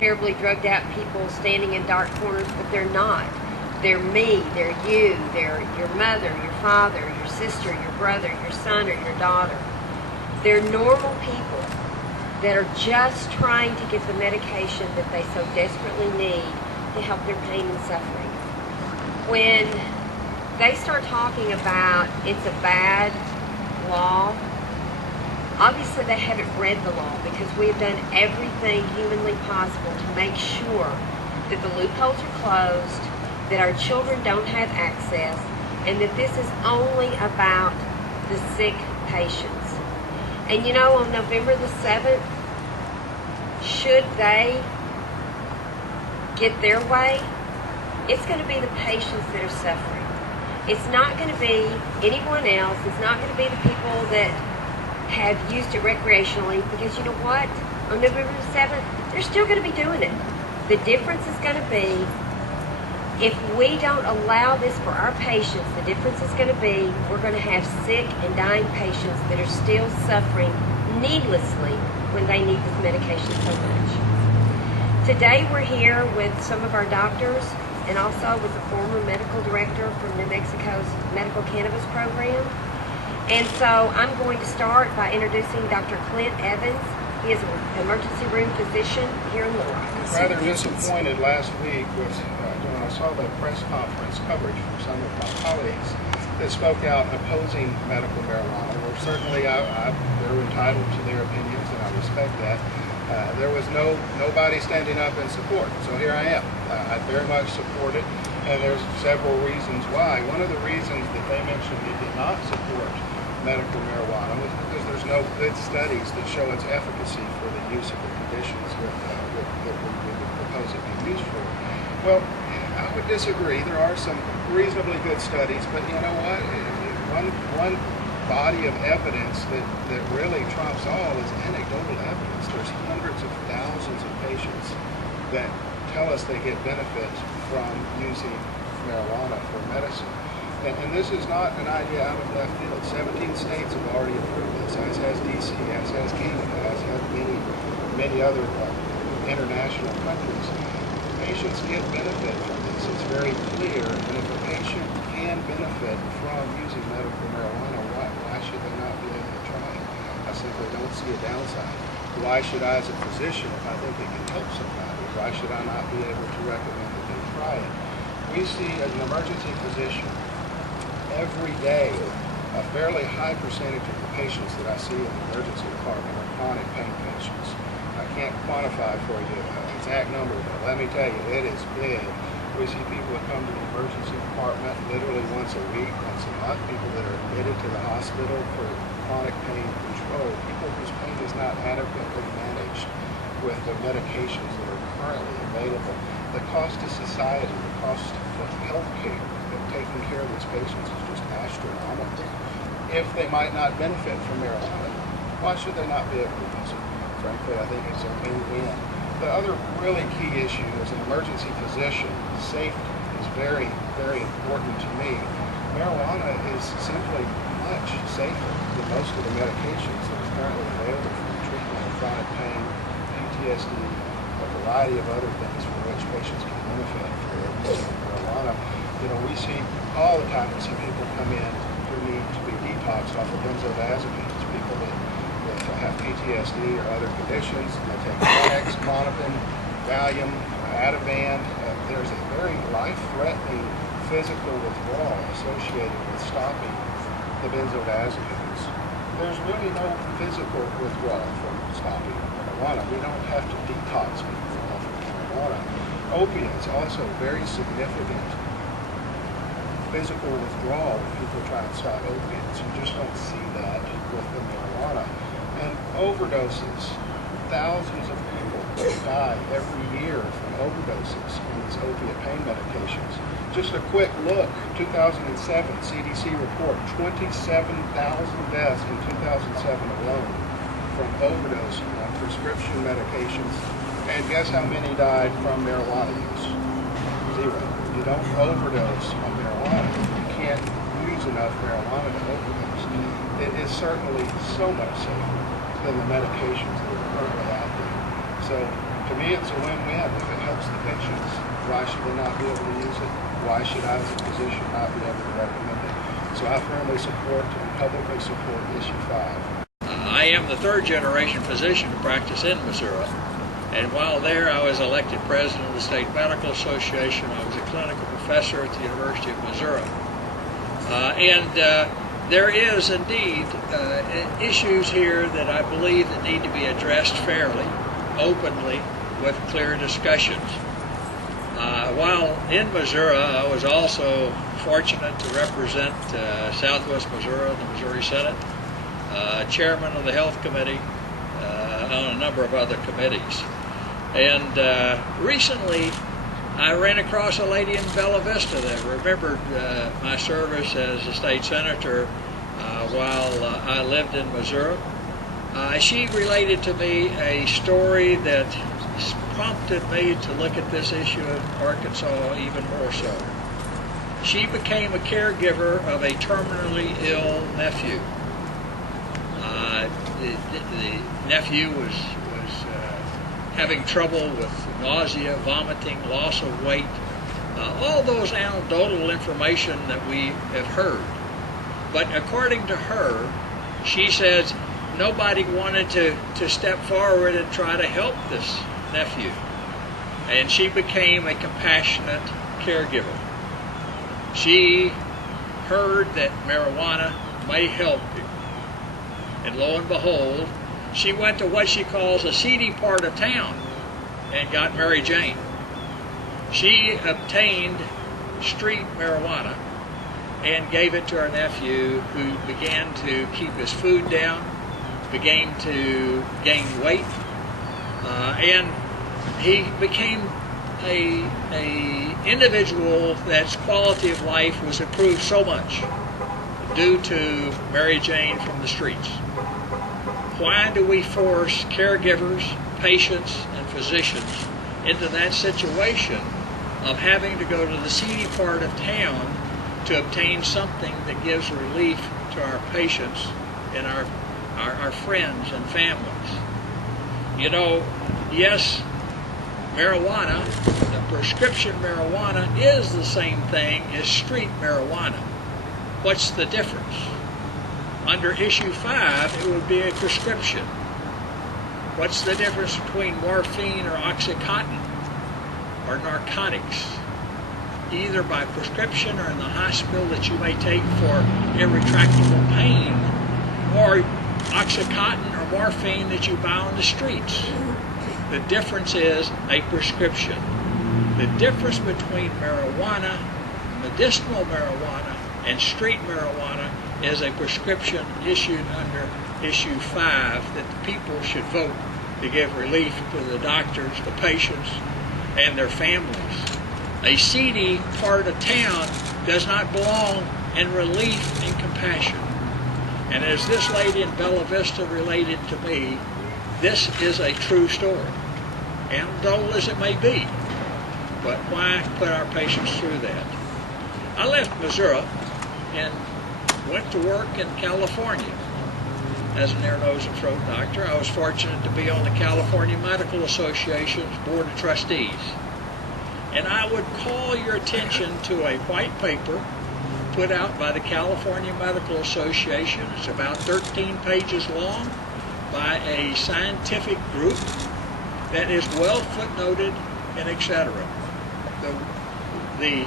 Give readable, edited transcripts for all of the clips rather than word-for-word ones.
terribly drugged out people standing in dark corners, but they're not. They're me, they're you, they're your mother, your father, your sister, your brother, your son, or your daughter. They're normal people that are just trying to get the medication that they so desperately need to help their pain and suffering. When they start talking about it's a bad law, obviously they haven't read the law, because we have done everything humanly possible to make sure that the loopholes are closed, that our children don't have access, and that this is only about the sick patients. And you know, on November the 7th, should they get their way, it's going to be the patients that are suffering. It's not going to be anyone else. It's not going to be the people that have used it recreationally, because you know what? On November the 7th, they're still going to be doing it. The difference is going to be, if we don't allow this for our patients, the difference is going to be we're going to have sick and dying patients that are still suffering needlessly when they need this medication so much. Today we're here with some of our doctors and also with the former medical director from New Mexico's medical cannabis program. And so I'm going to start by introducing Dr. Clint Evans. He is an emergency room physician here in Little Rock. Rather disappointed last week with when I saw the press conference coverage from some of my colleagues that spoke out opposing medical marijuana. Well, certainly they're entitled to their opinions, and I respect that. There was nobody standing up in support, so here I am. I very much support it, and there's several reasons why. One of the reasons that they mentioned they did not support medical marijuana was because there's no good studies that show its efficacy for the use of the conditions that we would propose it be used for. Well, I would disagree. There are some reasonably good studies, but you know what? One body of evidence that really trumps all is anecdotal evidence. There's hundreds of thousands of patients that tell us they get benefit from using marijuana for medicine. And this is not an idea out of left field. 17 states have already approved this, as has DC, as has Canada, as have many other international countries. Patients get benefit from this. It's very clear. And if a patient can benefit from using medical marijuana, why should they not be able to try it? I simply don't see a downside. Why should I, as a physician, if I think it can help somebody, why should I not be able to recommend that they try it? We see, as an emergency physician, every day, a fairly high percentage of the patients that I see in the emergency department are chronic pain patients. I can't quantify for you an exact number, but let me tell you, it is big. We see people that come to the emergency department literally once a week, once a month, people that are admitted to the hospital for chronic pain control, people whose pain is not adequately managed with the medications that are currently available. The cost to society, the cost of health care, taking care of these patients is just astronomical. If they might not benefit from marijuana, why should they not be able to use it? Frankly, I think it's a win-win. The other really key issue as an emergency physician, safety is very, very important to me. Marijuana is simply much safer than most of the medications that are currently available for the treatment of chronic pain, PTSD, a variety of other things for which patients can benefit from marijuana. You know, we see all the time, we see people come in who need to be detoxed off of benzodiazepines, people that have PTSD or other conditions. They take Xanax, Klonopin, Valium, Ativan. There's a very life-threatening physical withdrawal associated with stopping the benzodiazepines. There's really no physical withdrawal from stopping marijuana. We don't have to detox people off of marijuana. Opiates, also very significant physical withdrawal when people try and stop opiates. You just don't see that with the marijuana. And overdoses. Thousands of people die every year from overdoses on these opiate pain medications. Just a quick look, 2007 CDC report, 27,000 deaths in 2007 alone from overdose on prescription medications. And guess how many died from marijuana use? Zero. You don't overdose on marijuana. You can't use enough marijuana to overdose. It is certainly so much safer than the medications that are currently out there. So To me, it's a win-win. If it helps the patients, why should they not be able to use it? Why should I, as a physician, not be able to recommend it? So I firmly support and publicly support issue 5. I am the third-generation physician to practice in Missouri. And while there, I was elected president of the State Medical Association. I was a clinical professor at the University of Missouri. There is indeed issues here that I believe that need to be addressed fairly, openly, with clear discussions. While in Missouri, I was also fortunate to represent Southwest Missouri in the Missouri Senate, chairman of the Health Committee, on a number of other committees. And recently, I ran across a lady in Bella Vista that remembered my service as a state senator while I lived in Missouri. She related to me a story that prompted me to look at this issue in Arkansas even more so. She became a caregiver of a terminally ill nephew. The nephew was having trouble with nausea, vomiting, loss of weight, all those anecdotal information that we have heard. But according to her, she says nobody wanted to step forward and try to help this nephew. And she became a compassionate caregiver. She heard that marijuana may help you. And lo and behold, she went to what she calls a seedy part of town and got Mary Jane. She obtained street marijuana and gave it to her nephew, who began to keep his food down, began to gain weight, and he became a individual that's quality of life was improved so much due to Mary Jane from the streets. Why do we force caregivers, patients, and physicians into that situation of having to go to the seedy part of town to obtain something that gives relief to our patients and our friends and families? You know, yes, marijuana, the prescription marijuana, is the same thing as street marijuana. What's the difference? Under issue 5, it would be a prescription. What's the difference between morphine or Oxycontin or narcotics? Either by prescription or in the hospital that you may take for irretractable pain, or Oxycontin or morphine that you buy on the streets. The difference is a prescription. The difference between marijuana, medicinal marijuana, and street marijuana is a prescription issued under issue 5 that the people should vote to give relief to the doctors, the patients, and their families. A seedy part of town does not belong in relief and compassion. And as this lady in Bella Vista related to me, this is a true story. Anecdotal as it may be, but why put our patients through that? I left Missouri and went to work in California as an ear, nose, and throat doctor. I was fortunate to be on the California Medical Association's Board of Trustees. And I would call your attention to a white paper put out by the California Medical Association. It's about 13 pages long by a scientific group that is well footnoted and etc. The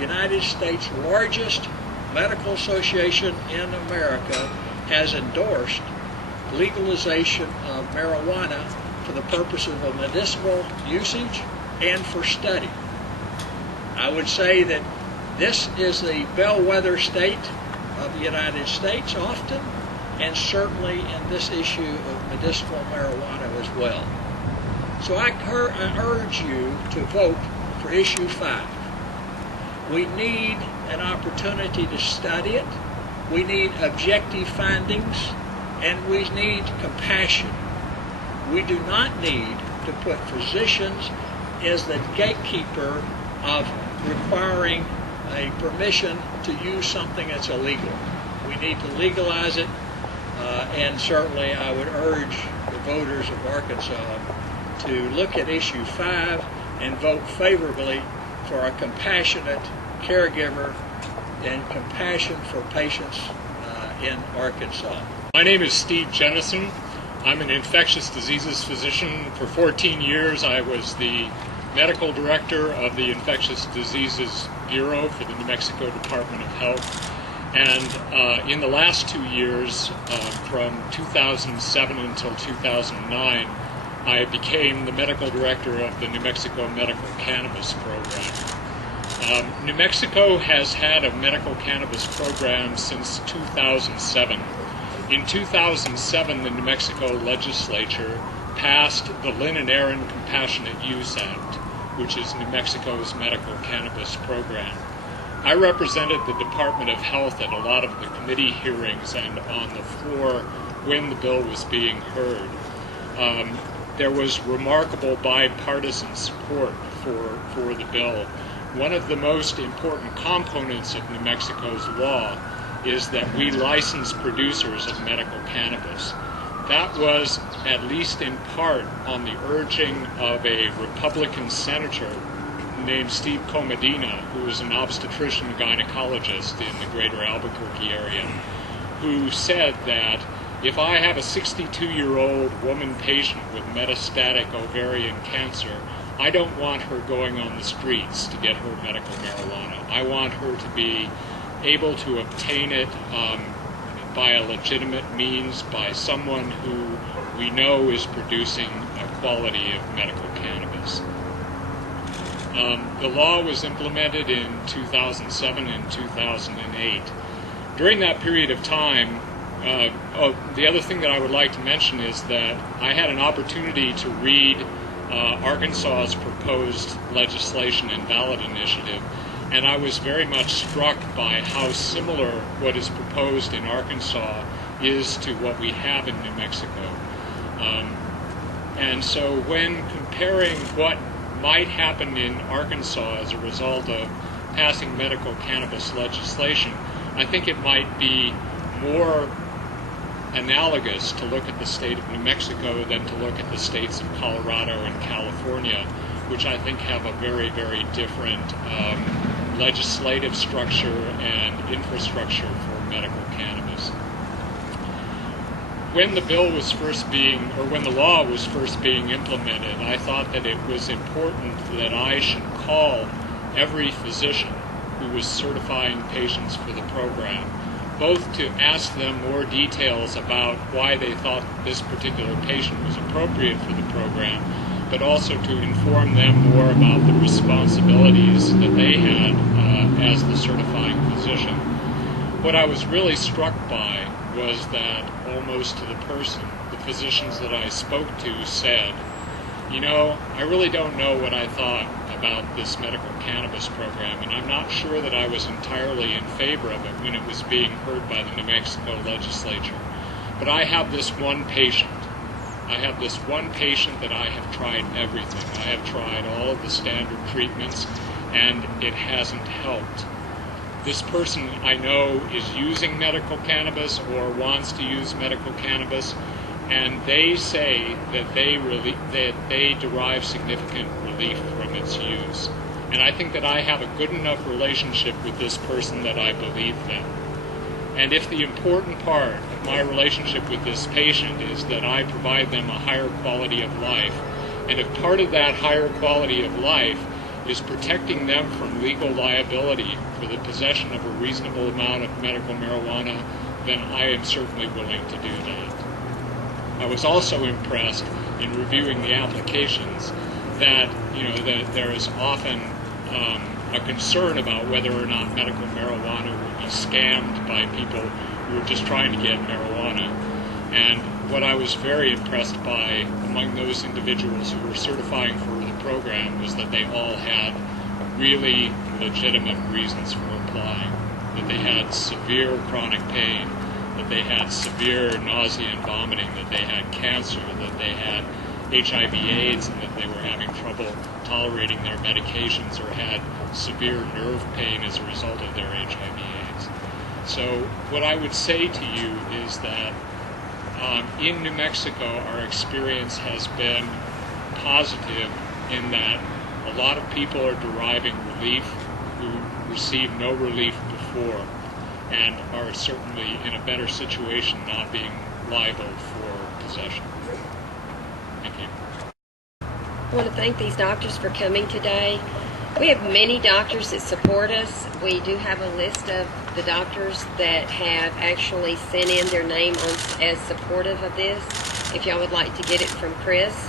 United States' largest medical association in America has endorsed legalization of marijuana for the purposes of medicinal usage and for study. I would say that this is the bellwether state of the United States often, and certainly in this issue of medicinal marijuana as well. So I urge you to vote for issue 5. We need an opportunity to study it. We need objective findings, and we need compassion. We do not need to put physicians as the gatekeeper of requiring a permission to use something that's illegal. We need to legalize it, and certainly I would urge the voters of Arkansas to look at issue 5 and vote favorably for a compassionate caregiver and compassion for patients in Arkansas. My name is Steve Jennison. I'm an infectious diseases physician. For 14 years, I was the medical director of the Infectious Diseases Bureau for the New Mexico Department of Health. And in the last 2 years, from 2007 until 2009, I became the medical director of the New Mexico Medical Cannabis Program. New Mexico has had a medical cannabis program since 2007. In 2007, the New Mexico legislature passed the Lynn and Aaron Compassionate Use Act, which is New Mexico's medical cannabis program. I represented the Department of Health at a lot of the committee hearings and on the floor when the bill was being heard. There was remarkable bipartisan support for the bill. One of the most important components of New Mexico's law is that we license producers of medical cannabis. That was, at least in part, on the urging of a Republican senator named Steve Comedina, who was an obstetrician gynecologist in the greater Albuquerque area, who said that if I have a 62-year-old woman patient with metastatic ovarian cancer, I don't want her going on the streets to get her medical marijuana. I want her to be able to obtain it by a legitimate means, by someone who we know is producing a quality of medical cannabis. The law was implemented in 2007 and 2008. During that period of time, the other thing that I would like to mention is that I had an opportunity to read Arkansas's proposed legislation and ballot initiative, and I was very much struck by how similar what is proposed in Arkansas is to what we have in New Mexico. And so when comparing what might happen in Arkansas as a result of passing medical cannabis legislation, I think it might be more analogous to look at the state of New Mexico than to look at the states of Colorado and California, which I think have a very, very different legislative structure and infrastructure for medical cannabis. When the bill was when the law was first being implemented, I thought that it was important that I should call every physician who was certifying patients for the program, both to ask them more details about why they thought this particular patient was appropriate for the program, but also to inform them more about the responsibilities that they had as the certifying physician. What I was really struck by was that almost to the person, the physicians that I spoke to said, you know, I really don't know what I thought about this medical cannabis program, and I'm not sure that I was entirely in favor of it when it was being heard by the New Mexico legislature. But I have this one patient. I have this one patient that I have tried everything. I have tried all of the standard treatments, and it hasn't helped. This person I know is using medical cannabis or wants to use medical cannabis, and they say that they derive significant relief from its use. And I think that I have a good enough relationship with this person that I believe them. And if the important part of my relationship with this patient is that I provide them a higher quality of life, and if part of that higher quality of life is protecting them from legal liability for the possession of a reasonable amount of medical marijuana, then I am certainly willing to do that. I was also impressed in reviewing the applications that, that there is often a concern about whether or not medical marijuana will be scammed by people who are just trying to get marijuana. And what I was very impressed by among those individuals who were certifying for the program was that they all had really legitimate reasons for applying, that they had severe chronic pain, that they had severe nausea and vomiting, that they had cancer, that they had HIV/AIDS, and that they were having trouble tolerating their medications or had severe nerve pain as a result of their HIV/AIDS. So what I would say to you is that in New Mexico, our experience has been positive in that a lot of people are deriving relief who received no relief before and are certainly in a better situation not being liable for possession. Thank you. I want to thank these doctors for coming today. We have many doctors that support us. We do have a list of the doctors that have actually sent in their name as supportive of this. If y'all would like to get it from Chris.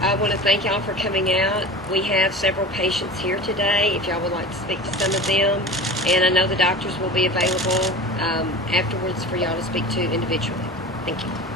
I want to thank y'all for coming out. We have several patients here today if y'all would like to speak to some of them. And I know the doctors will be available afterwards for y'all to speak to individually. Thank you.